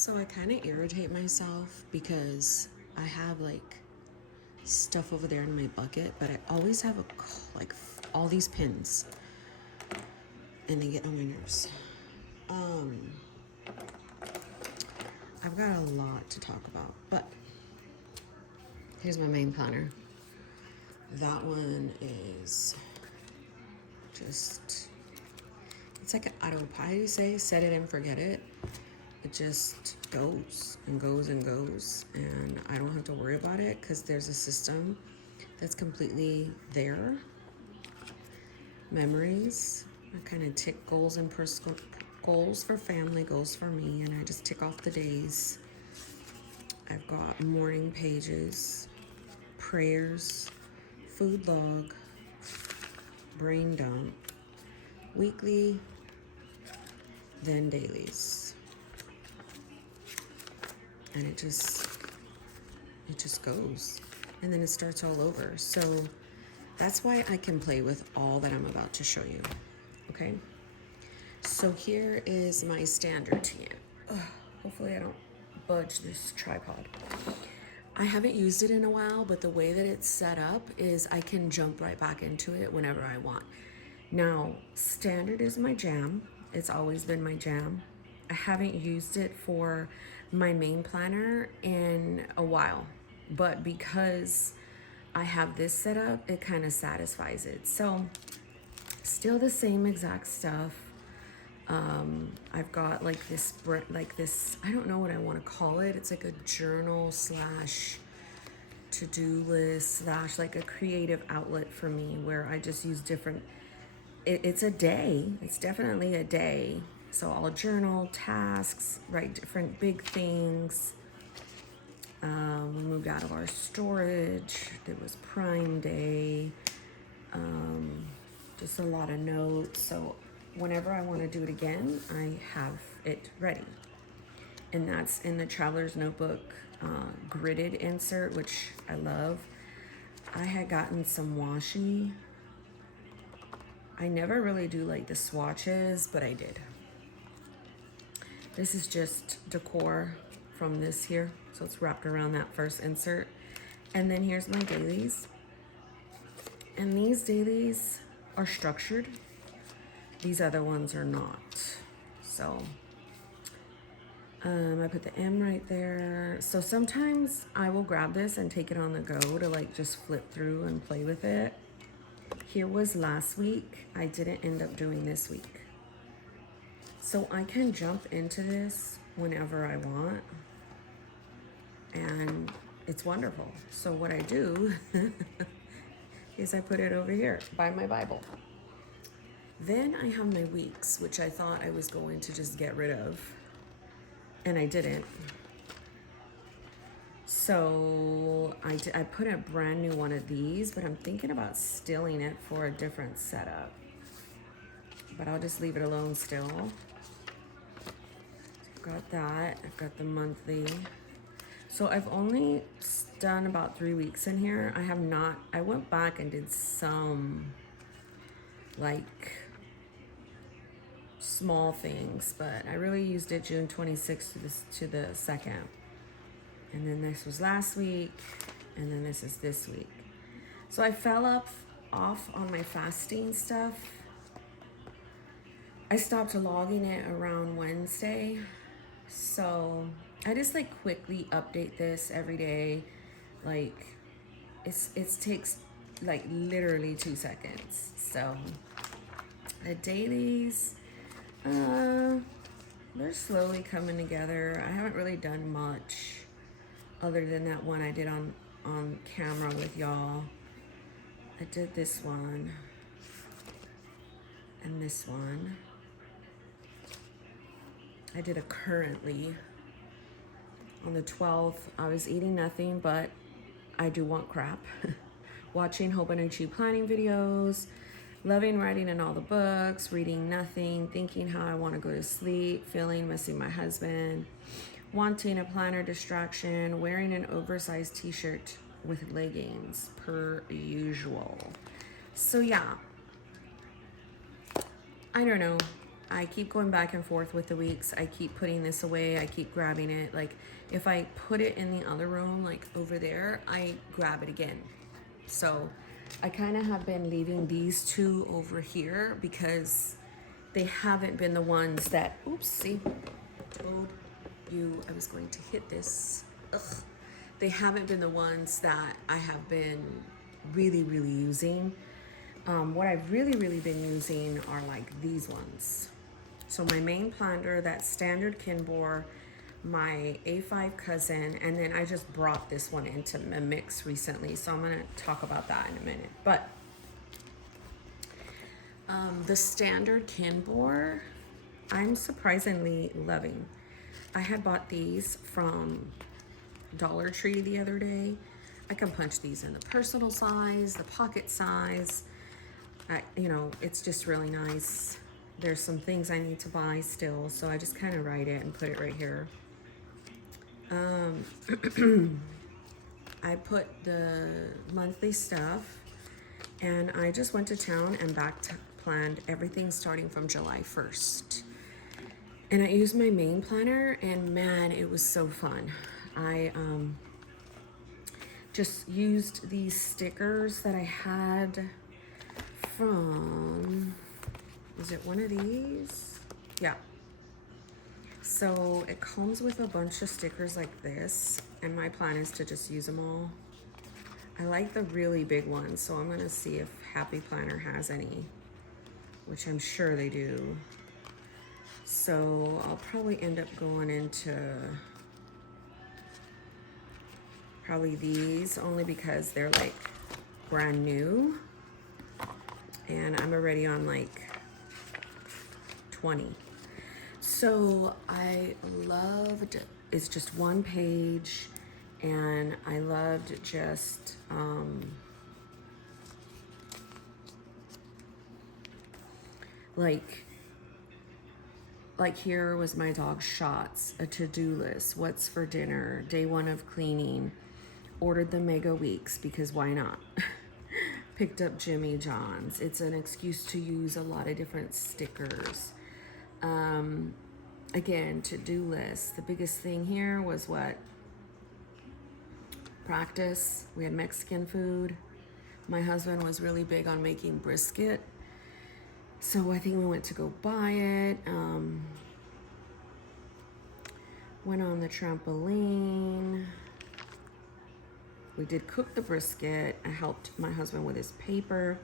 So I kind of irritate myself because I have like stuff over there in my bucket, but I always have like all these pins and they get on my nerves. I've got a lot to talk about, but here's my main planner. That one is just, it's like an autopilot, say, set it and forget it. It just goes and goes and goes, and I don't have to worry about it because there's a system that's completely there. Memories, I kind of tick goals and personal goals for family, goals for me, and I just tick off the days. I've got morning pages, prayers, food log, brain dump, weekly, then dailies. And it just goes. And then it starts all over. So that's why I can play with all that I'm about to show you. Okay? So here is my standard TN. Hopefully I don't budge this tripod. I haven't used it in a while, but the way that it's set up is I can jump right back into it whenever I want. Now, standard is my jam. It's always been my jam. I haven't used it for my main planner in a while, but because I have this set up, it kind of satisfies it. So still the same exact stuff. I've got like this, I don't know what I want to call it. It's like a journal slash to-do list slash like a creative outlet for me where I just use different, it's a day. It's definitely a day. So I'll journal tasks, write different big things. We moved out of our storage. There was Prime Day. Just a lot of notes. So whenever I want to do it again, I have it ready. And that's in the Traveler's Notebook gridded insert, which I love. I had gotten some washi. I never really do like the swatches, but I did. This is just decor from this here. So it's wrapped around that first insert. And then here's my dailies. And these dailies are structured. These other ones are not. So I put the M right there. So sometimes I will grab this and take it on the go to like just flip through and play with it. Here was last week. I didn't end up doing this week. So I can jump into this whenever I want. And it's wonderful. So what I do is I put it over here by my Bible. Then I have my weeks, which I thought I was going to just get rid of. And I didn't. So I put a brand new one of these, but I'm thinking about stealing it for a different setup. But I'll just leave it alone still. I've got that. I've got the monthly. So I've only done about 3 weeks in here. I went back and did some like small things, but I really used it June 26th to the 2nd. And then this was last week, and then this is this week. So I fell off on my fasting stuff. I stopped logging it around Wednesday. So I just like quickly update this every day. Like it takes like literally 2 seconds. So the dailies, they're slowly coming together. I haven't really done much other than that one I did on camera with y'all. I did this one and this one. I did a currently. On the 12th, I was eating nothing, but I do want crap. Watching Hobonichi planning videos, loving writing in all the books, reading nothing, thinking how I want to go to sleep, feeling missing my husband, wanting a planner distraction, wearing an oversized t-shirt with leggings per usual. So yeah, I don't know. I keep going back and forth with the weeks. I keep putting this away. I keep grabbing it. Like if I put it in the other room, like over there, I grab it again. So I kind of have been leaving these two over here because they haven't been the ones that, oops, see, told you I was going to hit this. Ugh. They haven't been the ones that I have been really, really using. What I've really been using are like these ones. So my main planter, that standard Kinbor, my A5 cousin, and then I just brought this one into a mix recently, so I'm gonna talk about that in a minute. But the standard Kinbor, I'm surprisingly loving. I had bought these from Dollar Tree the other day. I can punch these in the personal size, the pocket size. You know, it's just really nice. There's some things I need to buy still, so I just kind of write it and put it right here. I put the monthly stuff, and I just went to town and planned everything starting from July 1st. And I used my main planner, and man, it was so fun. I just used these stickers that I had from, is it one of these? Yeah. So it comes with a bunch of stickers like this, and my plan is to just use them all. I like the really big ones, so I'm gonna see if Happy Planner has any, which I'm sure they do. So I'll probably end up going into probably these, only because they're like brand new, and I'm already on like 20. So I loved, it's just one page, and I loved just like here was my dog's shots, a to-do list, what's for dinner, day 1 of cleaning, ordered the Mega Weeks because why not? Picked up Jimmy John's. It's an excuse to use a lot of different stickers. Again, to-do list. The biggest thing here was what? Practice. We had Mexican food. My husband was really big on making brisket, so I think we went to go buy it. Went on the trampoline. We did cook the brisket. I helped my husband with his paper.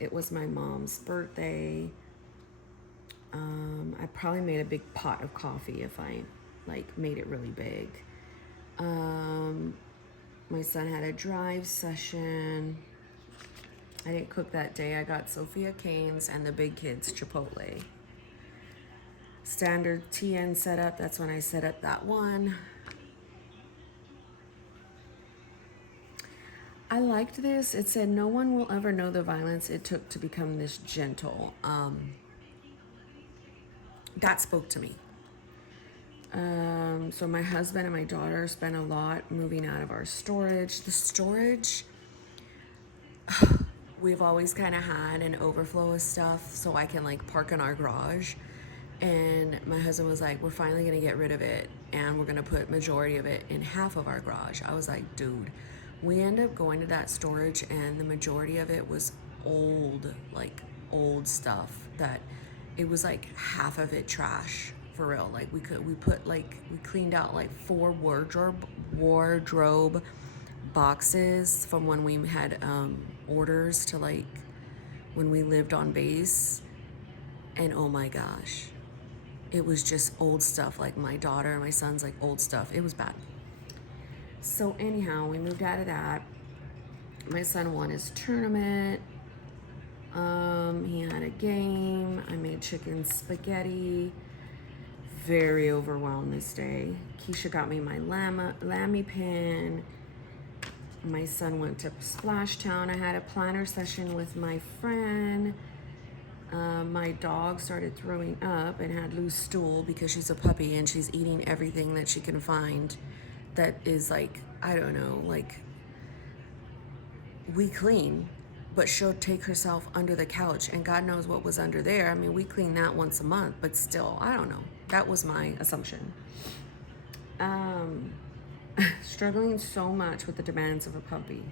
It was my mom's birthday. I probably made a big pot of coffee if I like made it really big. My son had a drive session. I didn't cook that day. I got Sophia Cane's and the big kids Chipotle. Standard TN setup, that's when I set up that one. I liked this. It said, no one will ever know the violence it took to become this gentle. That spoke to me. So my husband and my daughter spent a lot moving out of our storage. The storage, we've always kind of had an overflow of stuff so I can like park in our garage. And my husband was like, we're finally gonna get rid of it, and we're gonna put majority of it in half of our garage. I was like, dude, we end up going to that storage, and the majority of it was old, like old stuff that it was like half of it trash, for real. Like we cleaned out like 4 wardrobe boxes from when we had orders to like when we lived on base, and oh my gosh, it was just old stuff. Like my daughter and my son's like old stuff. It was bad. So anyhow, we moved out of that. My son won his tournament. He had a game. I made chicken spaghetti. Very overwhelmed this day. Keisha got me my lammy pin. My son went to Splash Town. I had a planner session with my friend. My dog started throwing up and had loose stool because she's a puppy and she's eating everything that she can find that is like, I don't know, like we clean, but she'll take herself under the couch, and God knows what was under there. I mean, we clean that once a month, but still, I don't know. That was my assumption. Struggling so much with the demands of a puppy.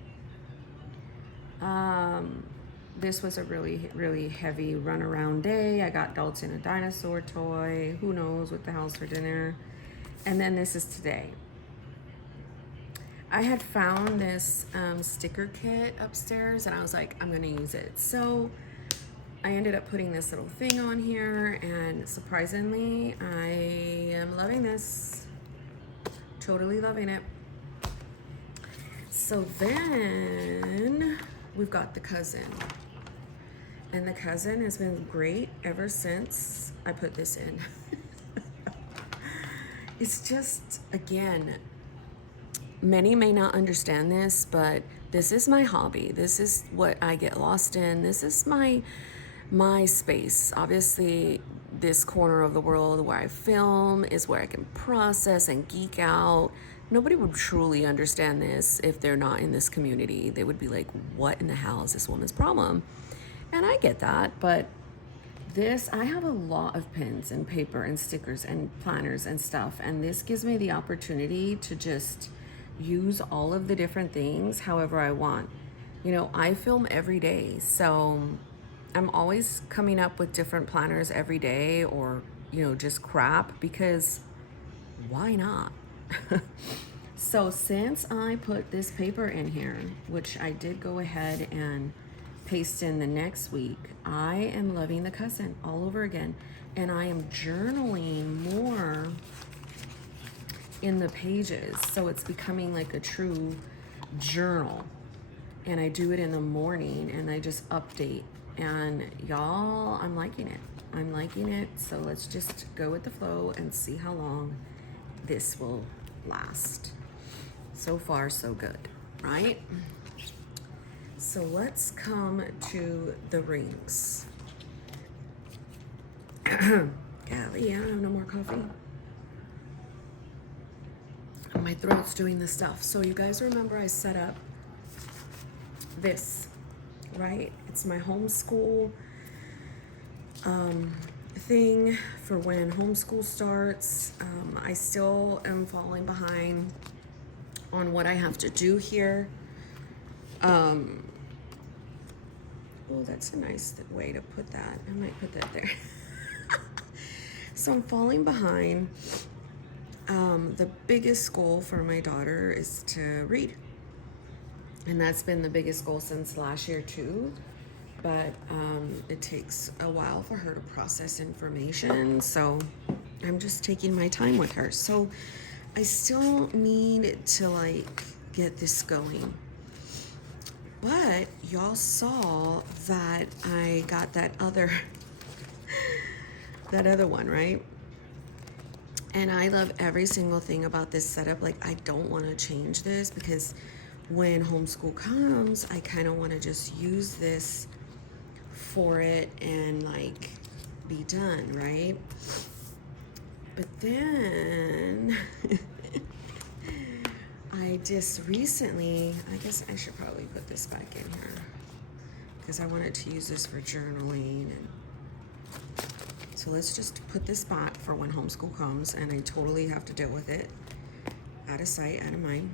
This was a really, really heavy runaround day. I got Dalton a dinosaur toy. Who knows what the hell's for dinner. And then this is today. I had found this sticker kit upstairs, and I was like, I'm gonna use it. So I ended up putting this little thing on here, and surprisingly, I am loving this. Totally loving it. So then we've got the cousin. And the cousin has been great ever since I put this in. It's just, again, many may not understand this, but this is my hobby. This is what I get lost in. This is my space. Obviously, this corner of the world where I film is where I can process and geek out. Nobody would truly understand this if they're not in this community. They would be like, what in the hell is this woman's problem? And I get that, but this, I have a lot of pens and paper and stickers and planners and stuff, and this gives me the opportunity to just use all of the different things however I want. You know, I film every day, so I'm always coming up with different planners every day, or, you know, just crap, because why not? So since I put this paper in here, which I did go ahead and paste in the next week, I am loving the cousin all over again, and I am journaling more in the pages, so it's becoming like a true journal. And I do it in the morning, and I just update, and y'all, I'm liking it. I'm liking it. So let's just go with the flow and see how long this will last. So far, so good, right? So let's come to the rings. Golly, I don't have no more coffee. My throat's doing this stuff. So you guys remember I set up this, right? It's my homeschool thing for when homeschool starts. I still am falling behind on what I have to do here. Oh, that's a nice way to put that. I might put that there. So I'm falling behind. The biggest goal for my daughter is to read. And that's been the biggest goal since last year too. But it takes a while for her to process information. So I'm just taking my time with her. So I still need to like get this going. But y'all saw that I got that other one, right? And I love every single thing about this setup. Like, I don't want to change this, because when homeschool comes, I kind of want to just use this for it and like be done, right? But then I just recently, I guess I should probably put this back in here, because I wanted to use this for journaling. And so let's just put this back for when homeschool comes, and I totally have to deal with it. Out of sight, out of mind.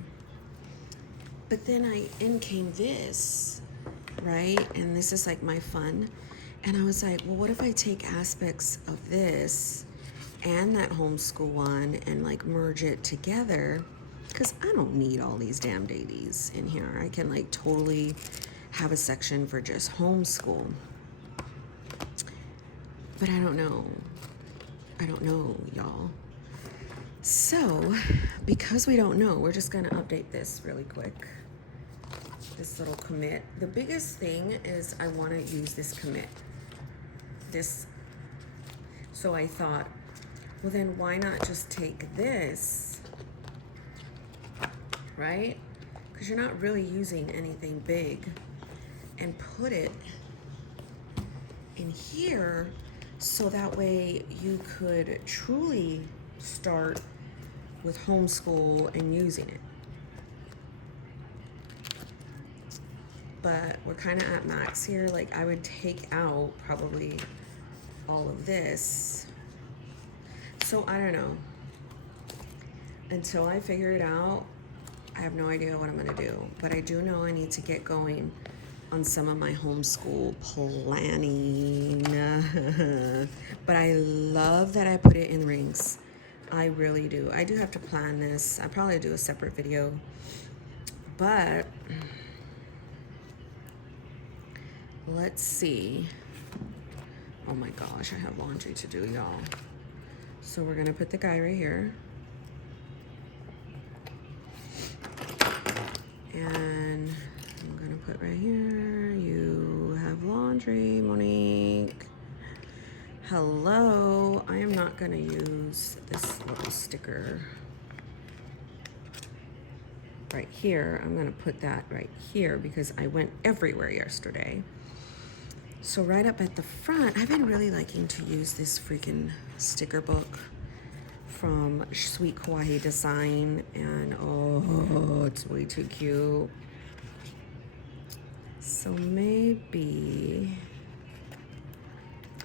But then in came this, right? And this is like my fun. And I was like, well, what if I take aspects of this and that homeschool one and like merge it together? Because I don't need all these damn dailies in here. I can like totally have a section for just homeschool. But I don't know. I don't know, y'all. So, because we don't know, we're just gonna update this really quick. This little commit. The biggest thing is I wanna use this commit. This. So I thought, well then why not just take this, right? Because you're not really using anything big, and put it in here, so that way you could truly start with homeschool and using it. but we're kind of at max here. Like I would take out probably all of this. So I don't know. Until I figure it out, I have no idea what I'm gonna do. But I do know I need to get going on some of my homeschool planning. But I love that I put it in rings. I really do. I do have to plan this. I'll probably do a separate video. But let's see. Oh my gosh, I have laundry to do, y'all. So we're gonna put the guy right here. And I'm gonna put right here, you have laundry, Monique. Hello, I am not gonna use this little sticker right here. I'm gonna put that right here because I went everywhere yesterday. So right up at the front, I've been really liking to use this freaking sticker book from Sweet Kawaii Design, and oh, it's way too cute. So maybe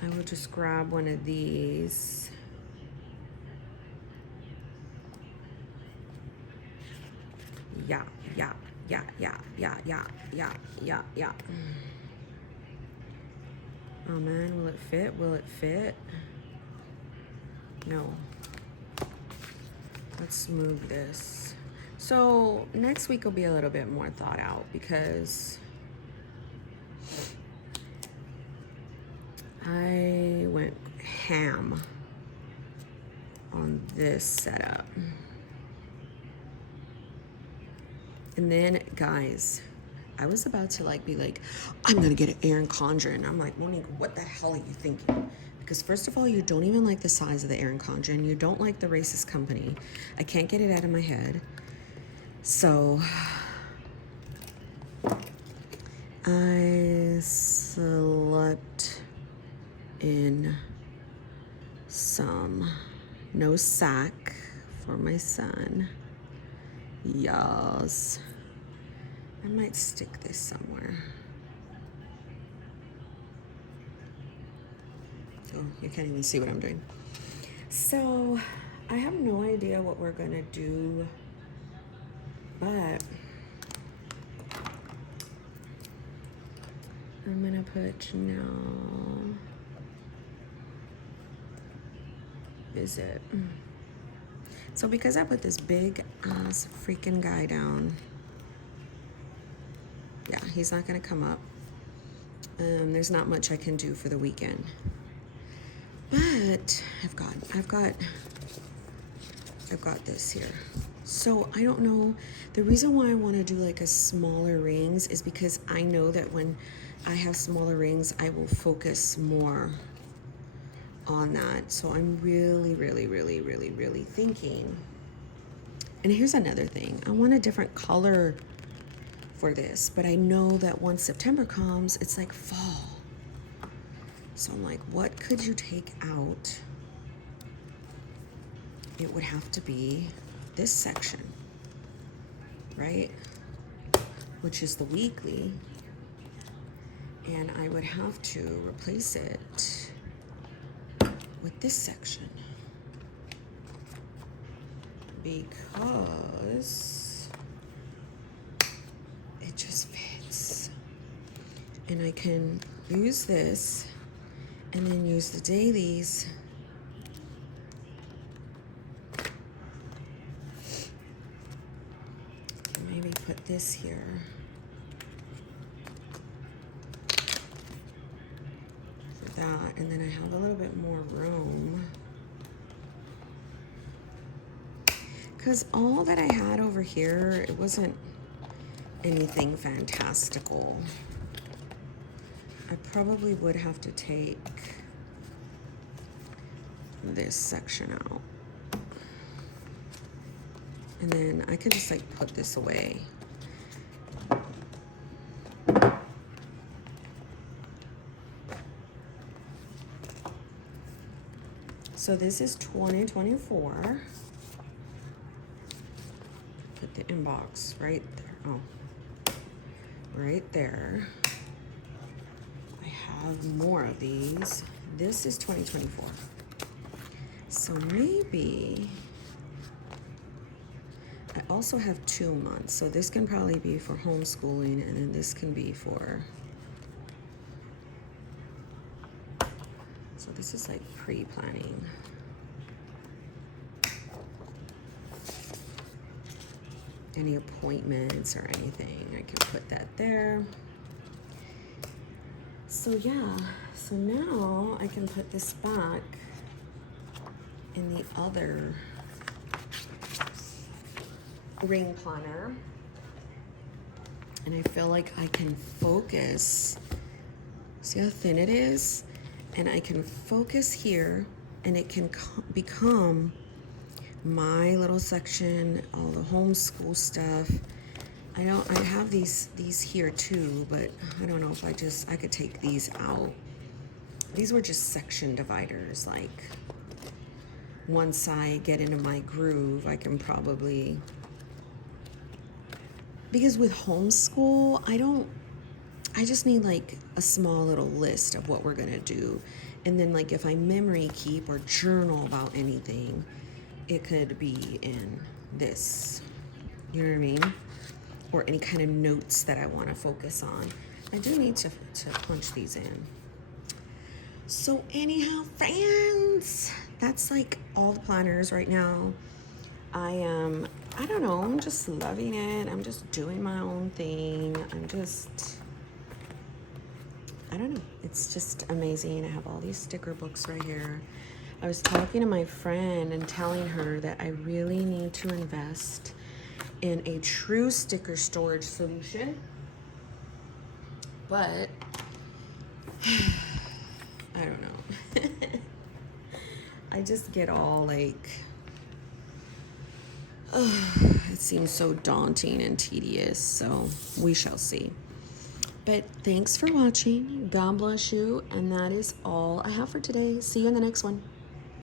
I will just grab one of these. Yeah. Oh man, will it fit? Will it fit? No. Let's move this. So next week will be a little bit more thought out because I went ham on this setup. And then guys, I was about to be like, I'm gonna get an Erin Condren. I'm like, Monique, what the hell are you thinking? Because first of all, you don't even like the size of the Erin Condren. You don't like the racist company. I can't get it out of my head. So I slept in some no sack for my son. Yes. I might stick this somewhere. Oh, you can't even see what I'm doing. So I have no idea what we're gonna do, but I'm gonna put Janelle visit. So because I put this big ass freaking guy down, yeah, he's not gonna come up. There's not much I can do for the weekend. But I've got this here. So I don't know. The reason why I want to do like a smaller rings is because I know that when I have smaller rings, I will focus more on that. So I'm really thinking. And here's another thing. I want a different color for this, but I know that once September comes, it's like fall. So I'm like, what could you take out? It would have to be this section, right? Which is the weekly. And I would have to replace it with this section because it just fits. And I can use this and then use the dailies maybe put this here for that, and then I have a little bit more room because all that I had over here, it wasn't anything fantastical. I probably would have to take this section out. And then I can just put this away. So this is 2024. Put the inbox right there. Oh, right there. I have more of these. This is 2024. So maybe I also have 2 months. So this can probably be for homeschooling, and then this can be for, so this is like pre-planning. Any appointments or anything, I can put that there. So yeah, so now I can put this back in the other ring planner, and I feel like I can focus. See how thin it is? And I can focus here, and it can become my little section, all the homeschool stuff. I have these here too, but I don't know if I could take these out. These were just section dividers. Like once I get into my groove, I can probably, because with homeschool, I just need like a small little list of what we're gonna do. And then like if I memory keep or journal about anything, it could be in this, you know what I mean? Or any kind of notes that I want to focus on. I do need to punch these in. So anyhow, friends, that's like all the planners right now. I don't know, I'm just loving it. I'm just doing my own thing. I don't know. It's just amazing. I have all these sticker books right here. I was talking to my friend and telling her that I really need to invest in a true sticker storage solution. But I don't know. I just get all like, it seems so daunting and tedious. So we shall see. But thanks for watching. God bless you. And that is all I have for today. See you in the next one.